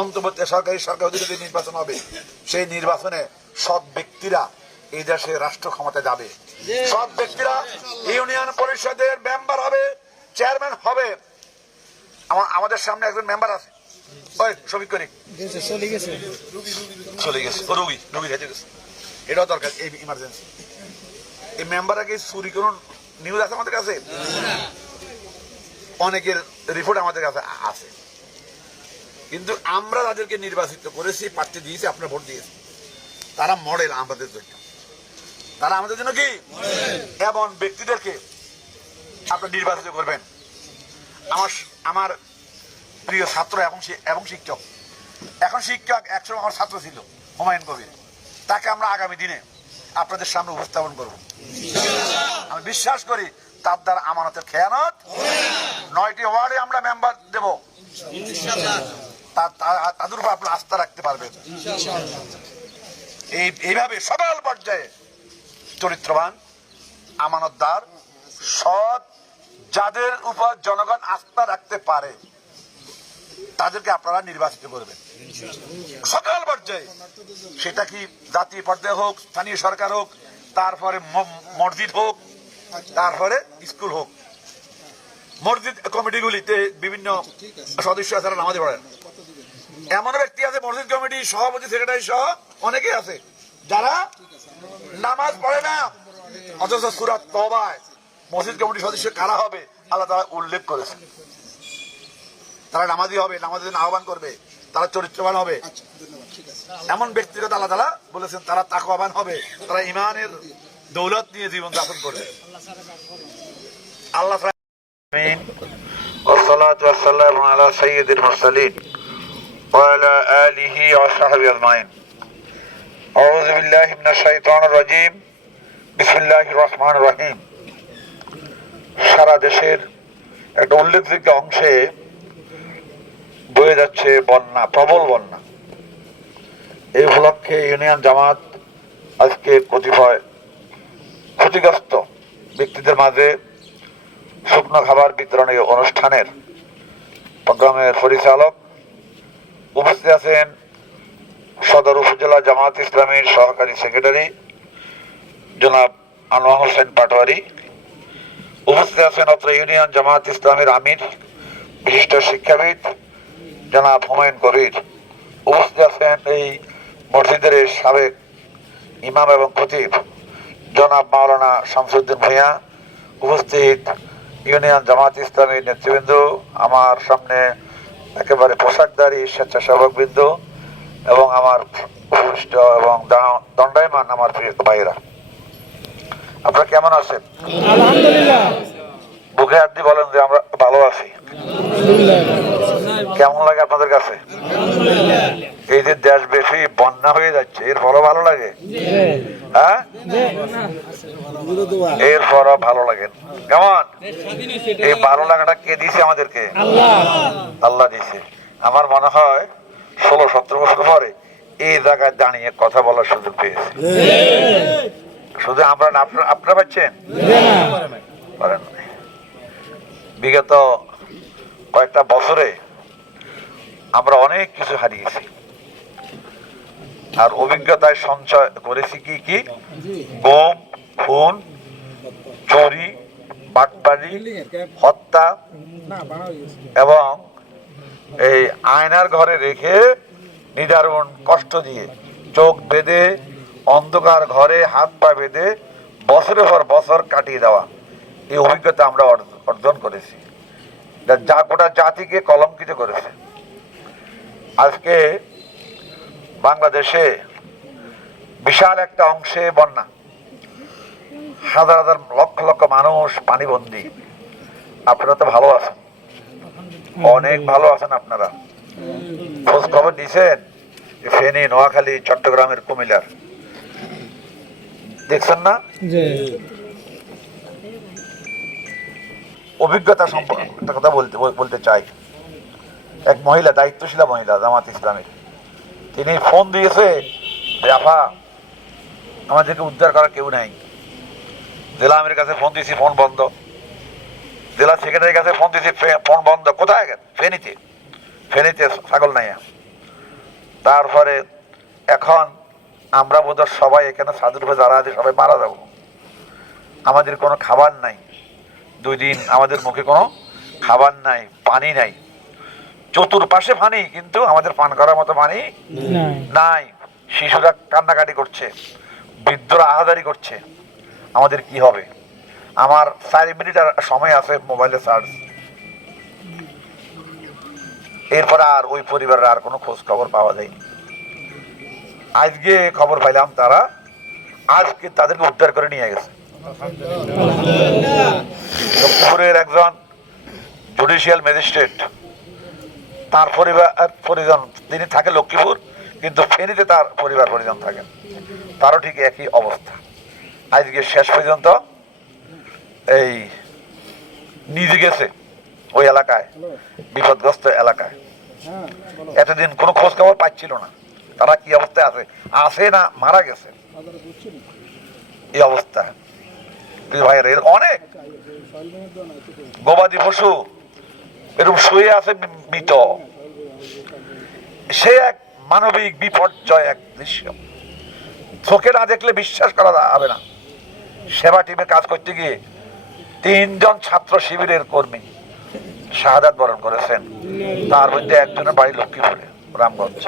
অন্তর্বর্তী সরকার অধীনে নির্বাচন হবে, সেই নির্বাচনে সৎ ব্যক্তিরা এই দেশে রাষ্ট্র ক্ষমতায় যাবে। সৎ ব্যক্তিরা ইউনিয়ন পরিষদের মেম্বার হবে, চেয়ারম্যান হবে। আমাদের সামনে একজন মেম্বার আছে, এটাও দরকার, এই ইমার্জেন্সি। এই মেম্বার আগে চুরি কোন নিউজ আছে আমাদের কাছে? অনেকের রিপোর্ট আমাদের কাছে আছে। কিন্তু আমরা যাদেরকে নির্বাচিত করেছি, প্রার্থী দিয়েছি, আপনারা ভোট দিয়েছি, তারা মডেল আমাদের জন্য। তারা আমাদের জন্য কি এমন ব্যক্তিদেরকে আপনারা নির্বাচিত করবেন। আমার প্রিয় ছাত্র এবং শিক্ষক, এখন শিক্ষক, একসময় আমার ছাত্র ছিল হুমায়ুন কবির, তাকে আমরা আগামী দিনে আপনাদের সামনে উপস্থাপন করব। আমি বিশ্বাস করি তার দ্বারা আমানতের খেয়ানত 9টি ওয়ার্ডে আমরা মেম্বার দেব, তাদের উপর আপনার আস্থা রাখতে পারবেন। এইভাবে সকল পর্যায়ে চরিত্রবান, আমানতদার, সৎ, যাদের উপর জনগণ আস্থা রাখতে পারে তাদেরকে আপনারা নির্বাচিত করবেন সকল পর্যায়ে। সেটা কি জাতীয় পর্যায়ে হোক, স্থানীয় সরকার হোক, তারপরে মসজিদ হোক, তারপরে স্কুল হোক। মসজিদ কমিটিগুলিতে বিভিন্ন সদস্য আছে, নামাজ পড়েন। এমন ব্যক্তি আছে মসজিদ কমিটি সভাপতি, সেক্রেটারি সহ অনেকে আছে যারা নামাজ পড়ে না, অথচ সূরা তওবায় মসজিদ কমিটির সদস্য কারা হবে আল্লাহ তাআলা উল্লেখ করেছেন। তারা নামাজি হবে, নামাজের জন্য আহ্বান করবে, তারা চরিত্রবান হবে। এমন ব্যক্তিগত আল্লাহ তাআলা বলেছেন তারা তাকওয়াবান হবে, তারা ঈমানের দৌলত নিয়ে জীবন যাপন করবে। আল্লাহ আমিন। ওয়াসসালাতু ওয়াসসালামু আলা সাইয়্যিদিল মুরসালিন ওয়া আলা আলিহি ওয়া সাহবিহি আজমাইন। আউযু বিল্লাহি মিনাশ শাইতানির রাজীম। বিসমিল্লাহির রহমানির রহিম। সারা দেশের একটা উল্লেখযোগ্য অংশে বয়ে যাচ্ছে বন্যা, প্রবল বন্যা। এই উপলক্ষে ইউনিয়ন জামাত আজকে কতিপয় ক্ষতিগ্রস্ত ব্যক্তিদের মাঝে শুকনো খাবার বিতরণী অনুষ্ঠানের প্রোগ্রামের পরিচালক উপস্থিত আছেন সদর উপজেলা জামাত ইসলামীর সহকারী সেক্রেটারি জনাব আনোয়ার হোসেন পাটোয়ারি, উপস্থিত আছেন অত্র ইউনিয়ন জামাত ইসলামীর আমির বিশিষ্ট শিক্ষাবিদ জনাব হুমায়ুন কবির, উপস্থিত আছেন এই মসজিদের সাবেক ইমাম এবং খতিব জনাব মাওলানা শামসুদ্দিন ভূঁইয়া, উপস্থিত ইউনিয়ন জামাত ইসলামীর নেতৃবৃন্দ, আমার সামনে একেবারে পোশাকধারী স্বেচ্ছাসেবক বৃন্দ এবং আমার উপস্থিত এবং দণ্ডায়মান আমার প্রিয় ভাইয়েরা, আপনারা কেমন আছেন? আলহামদুলিল্লাহ। বুকে হাত দিয়ে বলেন যে আমরা ভালো আছি। কেমন লাগে আপনাদের কাছে? এই যে দেশব্যাপী বন্যা হয়ে যাচ্ছে, এর ফলও ভালো লাগে? হ্যাঁ, এর ফলও ভালো লাগে। কেমন এই ভালো লাগাটা কে দিয়েছে আমাদেরকে? আল্লাহ দিয়েছে। আমার মনে হয় 16-17 বছর পরে এই জায়গায় দাঁড়িয়ে কথা বলার সুযোগ পেয়েছে। শুধু আমরা না, আপনারা পাচ্ছেন? বিগত কয়েকটা বছরে আমরা অনেক কিছু হারিয়েছি, আর অভিজ্ঞতায় সঞ্চয় করেছি কি কি? গুম, খুন, চুরি, বাটপারি, হত্যা এবং এই আয়নার ঘরে রেখে নিদারুণ কষ্ট দিয়ে চোখ বেঁধে অন্ধকার ঘরে হাত পা বেঁধে বছরের পর বছর কাটিয়ে দেওয়া, এই অভিজ্ঞতা আমরা অর্জন করেছি, যা গোটা জাতিকে কলঙ্কিত করেছে। আজকে বাংলাদেশে বিশাল একটা অংশে বন্যা, হাজার হাজার লক্ষ লক্ষ মানুষ পানিবন্দী। আপনারা তো ভালো আছেন, অনেক ভালো আছেন। আপনারা খোঁজ খবর দিয়েছেন ফেনী, নোয়াখালী, চট্টগ্রামের, কুমিল্লার, দেখছেন না? অভিজ্ঞতা সম্পর্কে একটা কথা বলতে চাই। এক মহিলা, দায়িত্বশীলা মহিলা জামাত ইসলামের, তিনি ফোন দিয়েছে যে আফা আমাদেরকে উদ্ধার করার কেউ নাই। জেলা আমিরের কাছে ফোন দিয়েছি, ফোন বন্ধ। জেলা সেক্রেটারির কাছে ফোন দিয়েছি, ফোন বন্ধ। কোথায়? ফেনীতে ছাগল নাইয়া। তারপরে এখন আমরা বোধহয় সবাই এখানে ছাদের উপরে যারা আছে সবাই মারা যাব। আমাদের কোনো খাবার নাই, 2 দিন আমাদের মুখে কোনো খাবার নাই, পানি নাই, চতুর্পাশে পানি কিন্তু আমাদের পান করার মতো পানি নাই। শিশুরা কান্নাকাটি করছে, বৃদ্ধরা আহাদারি করছে। আমাদের কি হবে? আমার 4 মিনিট সময় আছে মোবাইলে চার্জ, এরপর আর ওই পরিবারের আর কোনো খোঁজ খবর পাওয়া যায়নি। আজকে খবর পাইলাম তারা আজকে তাদেরকে উদ্ধার করে নিয়ে গেছে। লক্ষ্মীপুরের একজন জুডিশিয়াল ম্যাজিস্ট্রেট, তার পরিজন তিনি থাকে লক্ষ্মীপুর, কিন্তু ফেনীতে তার পরিবার পরিজন থাকেন, তারও ঠিক একই অবস্থা। আজকে শেষ পর্যন্ত এই নিজে গেছে ওই এলাকায়, বিপদগ্রস্ত এলাকায়। এতদিন কোনো খোঁজ খবর পাচ্ছিল না তারা কি অবস্থায় আছে না মারা গেছে, এই অবস্থা। ভাইয়ের এর অনেক গবাদি পশু এরকম শুয়ে আছে মৃত। সে এক মানবিক বিপর্যয়, এক দৃশ্য চোখে না দেখলে বিশ্বাস করা যাবে না। সেবা টিমে কাজ করতে গিয়ে 3 জন ছাত্র শিবিরের কর্মী শাহাদাত বরণ করেছেন, তার মধ্যে একজনের বাড়ি লক্ষ্মীপুরে, রামগঞ্জ।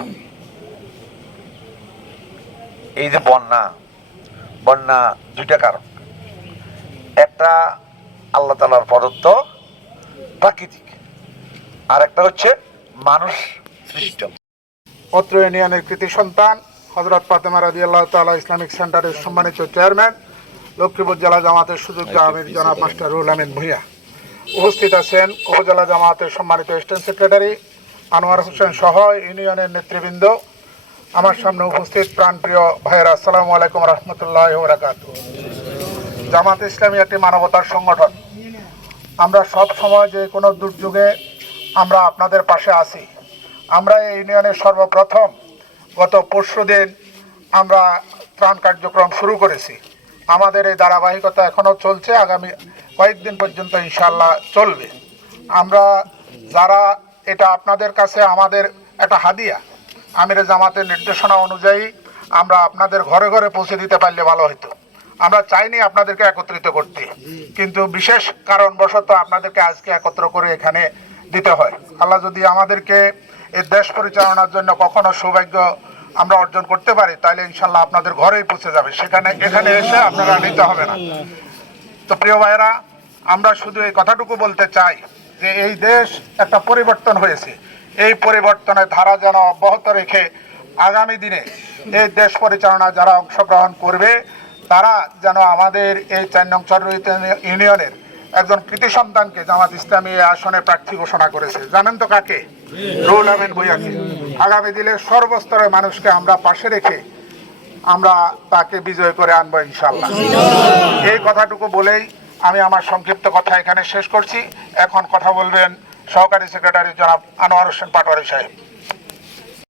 এই যে বন্যা 2টা কারণ, একটা আল্লাহ তাআলার প্রদত্ত প্রাকৃতিক, আর একটা হচ্ছে মানুষ সৃষ্ট। অত্র ইউনিয়নের কৃতি সন্তান হযরত ফাতেমা রাদিয়াল্লাহু তাআলা ইসলামিক সেন্টারের সম্মানিত চেয়ারম্যান, লক্ষ্মীপুর জেলা জামাতের সুযোগ্য আমির জনাব মাস্টার রুহুল আমিন ভূঁইয়া। উপস্থিত আছেন উপজেলা জামাতের সম্মানিত স্টেট সেক্রেটারি আনোয়ার হোসেন সহ ইউনিয়নের নেতৃবৃন্দ। আমার সামনে উপস্থিত প্রাণপ্রিয় ভাইয়েরা, আসসালামু আলাইকুম রহমতুল্লাহি ওয়া বারাকাতুহু। জামাত ইসলামী একটি মানবতার সংগঠন। আমরা সব সময় যে কোনো দুর্যোগে আমরা আপনাদের পাশে আছি। আমরা এই ইউনিয়নের সর্বপ্রথম গত পরশুদিন আমরা ত্রাণ কার্যক্রম শুরু করেছি। আমাদের এই ধারাবাহিকতা এখনও চলছে, আগামী কয়েকদিন পর্যন্ত ইনশাআল্লাহ চলবে। আমরা যারা এটা আপনাদের কাছে আমাদের একটা হাদিয়া, আমির জামাতের নির্দেশনা অনুযায়ী আমরা আপনাদের ঘরে ঘরে পৌঁছে দিতে পারলে ভালো হতো। আমরা চাইনি আপনাদেরকে একত্রিত করতে, কিন্তু বিশেষ কারণবশত আপনাদেরকে আজকে একত্র করে এখানে দিতে হয়। আল্লাহ যদি আমাদেরকে এই দেশ পরিচালনার জন্য কখনো সৌভাগ্য আমরা অর্জন করতে পারি, তাহলে ইনশাল্লাহ আপনাদের ঘরেই পৌঁছে যাবে, এখানে এসে আপনারা নিতে হবে না। তো প্রিয় ভাইয়েরা, আমরা শুধু এই কথাটুকু বলতে চাই যে এই দেশ একটা পরিবর্তন হয়েছে, এই পরিবর্তনের ধারা যেন অব্যাহত রেখে আগামী দিনে এই দেশ পরিচালনা যারা অংশগ্রহণ করবে তারা যেন আমাদের এই 4 নং চররুইত ইউনিয়নের একজন কৃতি সন্তানকে জামাত ইসলামী আসনে প্রার্থী ঘোষণা করেছে। জানেন তো কাকে? রুহুল আমিন ভূঁইয়াকে। আগামী দিনে সর্বস্তরের মানুষকে আমরা পাশে রেখে আমরা তাকে বিজয় করে আনবো ইনশাআল্লাহ। এই কথাটুকু বলেই আমি আমার সংক্ষিপ্ত কথা এখানে শেষ করছি। এখন কথা বলবেন সহকারী সেক্রেটারি জনাব আনোয়ার হোসেন পাটোয়ারি সাহেব।